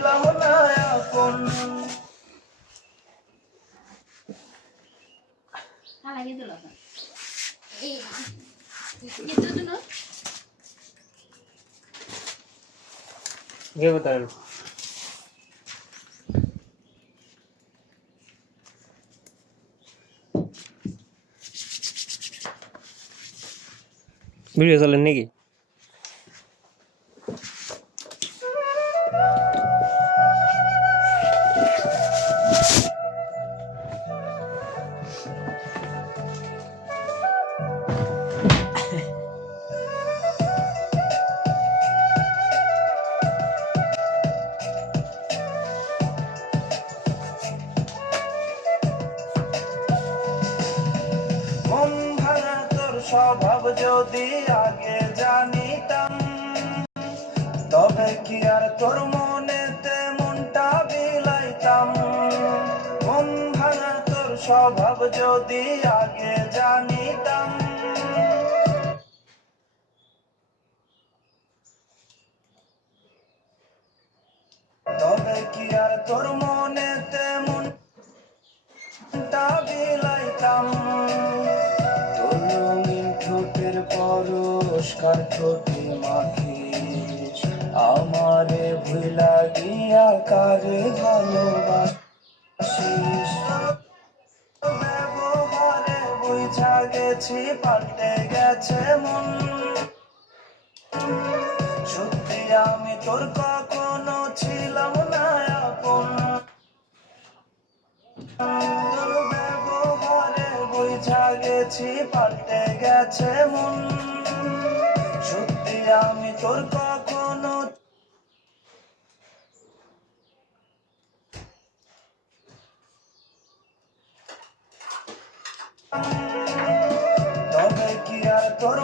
ছিলাম না আপন। ভিডিও চলেন নাকি? মন ভাঙা তোর স্বভাব যদি আগে জানিতাম, তবে কি আর তোর মনেতে মনটা বিলাইতাম। মন ভাঙা তোর স্বভাব যদি আগে জানিতাম, তবে কি আর তোর মনেতে মনটা বিলাইতাম। তোর রঙিন ঠোঁটের পরস্কার ঠোঁটে মাখিস, আমারে ভুলা গিয়া কারে ভালোবাসিস। ব্যবহারে বুঝা গেছি পাল্টে গেছে মন, সত্যি আমি তোর কখনো ছিলাম না আপন। তোর ব্যবহারে বুঝা গেছি পাল্টে গেছে মন, সত্যি আমি তোর কখনো তবে কি আর তোর